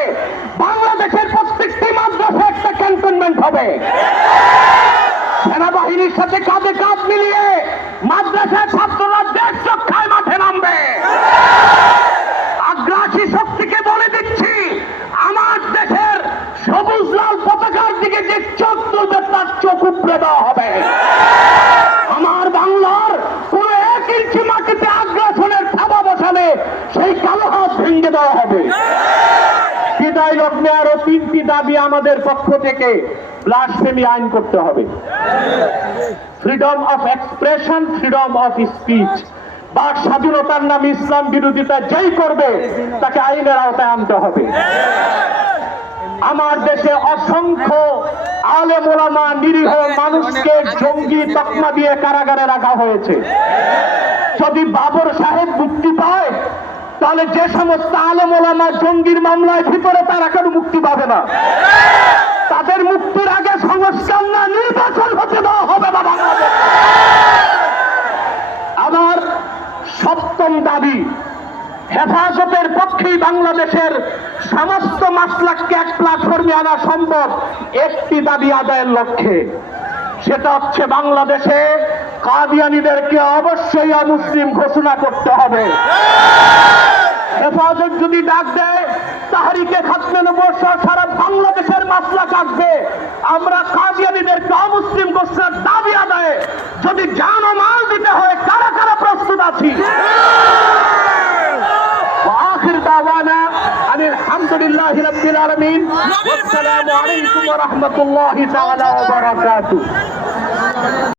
বাংলাদেশের প্রত্যেকটি মাদ্রাসা একটা ক্যান্টনমেন্ট হবে। সেনাবাহিনীর সাথে কাঁধে কাঁধ মিলিয়ে মাদ্রাসার ছাত্ররা দেশ রক্ষায় মাঠে নামবে। আগ্রাসী শক্তিকে বলে দিচ্ছি, আমার দেশের সবুজ লাল পতাকার দিকে যে চোখ তুলবে তার চোখ উপড়ে দেওয়া হবে। আমার বাংলার কোন 1 ইঞ্চি মাটিতে আগ্রাসনের থাবা বসালে সেই কালো হাত ভেঙে দেওয়া হবে। বিদায় লগ্নে আরো 3টি দাবি আমাদের পক্ষ থেকে। ব্লাসফেমি আইন করতে হবে, freedom of expression, freedom of speech. বাক স্বাধীনতার নামে ইসলাম বিরোধিতা যেই করবে তাকে আইনের আওতায় আনতে হবে। আমার দেশে অসংখ্য আলেম ওলামা, নিরীহ মানুষকে জঙ্গি তকমা দিয়ে কারাগারে রাখা হয়েছে। যদি বাবর সাহেব মুক্তি পায় তাহলে যে সমস্ত আলেম ওলামা জঙ্গির মামলায় ভিতরে তারা কেন মুক্তি পাবে না? তাদের মুক্তির আগে সংস্কার না নির্বাচন হতে দেওয়া হবে না বাংলাদেশ। আমার 7ম দাবি, হেফাজতের পক্ষেই বাংলাদেশের সমস্ত মাসলাককে এক প্ল্যাটফর্মে আনা সম্ভব একটি দাবি আদায়ের লক্ষ্যে। সেটা হচ্ছে বাংলাদেশে কাদিয়ানীদেরকে অবশ্যই অমুসলিম ঘোষণা করতে হবে। হেফাজত যদি ডাক দেয় তাহরিকে খাতমে নবুয়্যত সারা বাংলাদেশের মাসলাক আসবে। আমরা কাদিয়ানীদেরকে অমুসলিম ঘোষণার দাবি আদায়ে যদি জান ও মাল দিতে হয় কারা কারা প্রস্তুত আছি। আখির দাওয়ানা আলহামদুলিল্লাহি রাব্বিল আলামিন। আসসালামু আলাইকুম ওয়া রাহমাতুল্লাহি তাআলা ওয়া বারাকাতুহু।